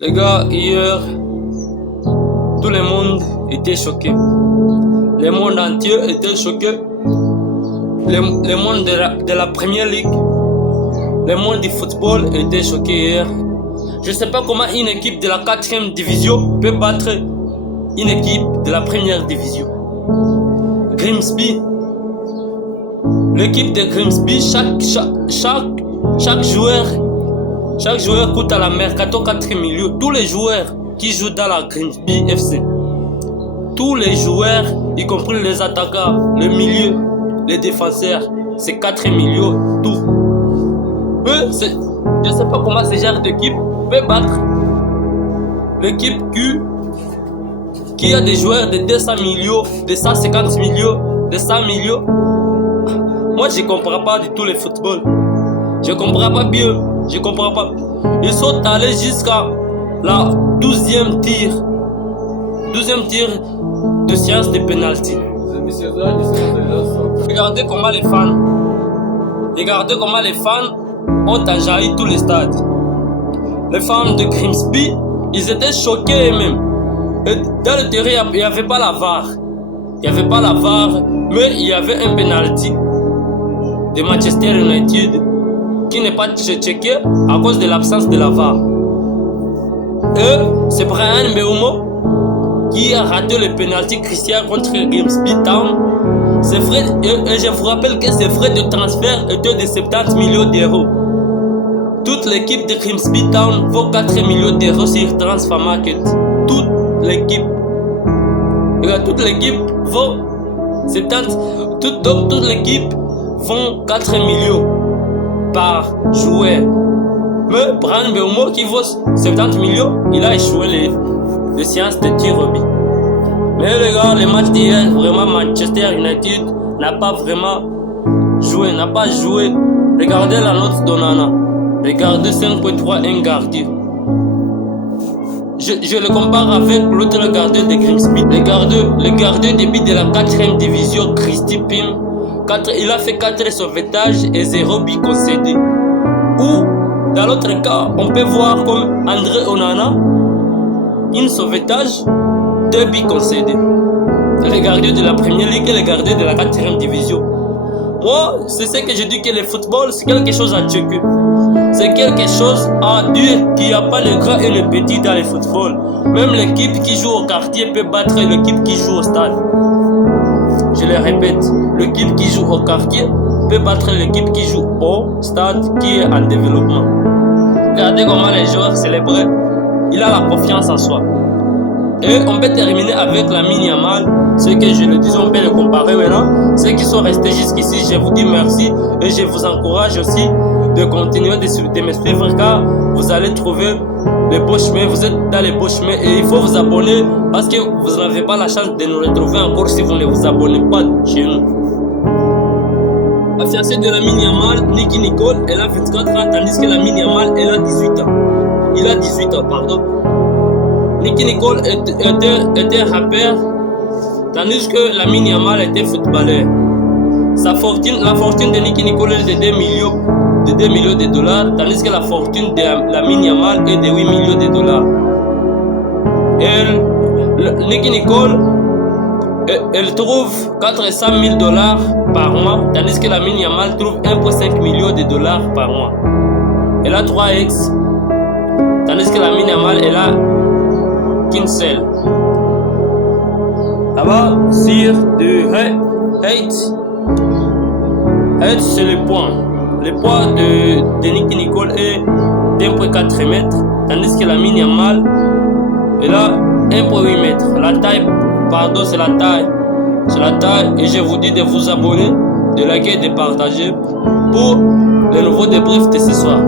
Les gars, hier, tout le monde était choqué. Le monde entier était choqué. Le monde de la Premier League, le monde du football était choqué hier. Je ne sais pas comment une équipe de la 4e division peut battre une équipe de la première division. Grimsby, l'équipe de Grimsby, chaque joueur coûte à la mercato 4 millions. Tous les joueurs qui jouent dans la Grimsby FC, tous les joueurs, y compris les attaquants, le milieu, les défenseurs, c'est 4 millions tout. Eux, je ne sais pas comment ce genre d'équipe peut battre l'équipe qui a des joueurs de 200 millions, de 150 millions, de 100 millions. Moi, je ne comprends pas du tout le football. Je ne comprends pas bien. Je comprends pas. Ils sont allés jusqu'à la 12e tir. 12e tir de séance de penalty. Regardez comment les fans ont enjailli tout le stade. Les fans de Grimsby, ils étaient choqués eux-mêmes. Et dans le terrain, il n'y avait pas la VAR. Il n'y avait pas la VAR, mais il y avait un penalty de Manchester United qui n'est pas checké à cause de l'absence de la VAR. Et c'est Bryan Mbeumo qui a raté le penalty Christian contre Grimsby Town. C'est frais, et je vous rappelle que ces frais de transfert étaient de 70 millions d'euros. Toute l'équipe de Grimsby Town vaut 4 millions d'euros sur Transfer Market. Toute l'équipe vaut 70. Toute l'équipe vaut 4 millions par joueur. Mais Bryan Mbeumo qui vaut 70 millions, il a échoué les séances de tir au but. Mais les gars, le match d'hier, vraiment Manchester United n'a pas vraiment joué, Regardez la note d'Onana. Regardez 5.3, un gardien. Je le compare avec l'autre gardien de Grimsby. Le gardien de but de la 4e division, Christy Pym. Il a fait 4 sauvetages et 0 but concédé. Ou, dans l'autre cas, on peut voir comme André Onana, un sauvetage, 2 buts concédés. Les gardiens de la Premier League et les gardiens de la 4e division. Moi, c'est ce que je dis, que le football, c'est quelque chose à checker. C'est quelque chose à dire qu'il n'y a pas le grand et le petit dans le football. Même l'équipe qui joue au quartier peut battre l'équipe qui joue au stade. Je le répète, l'équipe qui joue au quartier peut battre l'équipe qui joue au stade qui est en développement. Regardez comment les joueurs célébraient. Il a la confiance en soi. Et on peut terminer avec Lamine Yamal. Ce que je le dis, on peut le comparer maintenant. Ceux qui sont restés jusqu'ici, je vous dis merci. Et je vous encourage aussi de continuer de me suivre, car vous allez trouver les beaux chemins. Vous êtes dans les beaux chemins et il faut vous abonner, parce que vous n'avez pas la chance de nous retrouver encore si vous ne vous abonnez pas chez nous. La fiancée de Lamine Yamal, Nicky Nicole, elle a 24 ans, tandis que Lamine Yamal, elle a 18 ans. Il a 18 ans, pardon. Nicky Nicole était rappeur, tandis que Lamine Yamal était footballeur. La fortune de Nicky Nicole est de 2 millions de dollars, tandis que la fortune de Lamine Yamal est de 8 millions de dollars. Nicky Nicole, elle trouve 400 000 dollars par mois, tandis que Lamine Yamal trouve 1,5 million de dollars par mois. Elle a 3 ex, tandis que Lamine Yamal, elle a qu'une seule. Là-bas, sur du hate, c'est le poids. Le poids de Nicky Nicole est d'1,4 mètres, tandis que Lamine Yamal, elle a 1,8 mètres. La taille, pardon, c'est la taille. C'est la taille, et je vous dis de vous abonner, de liker et de partager pour les nouveaux débriefs de ce soir.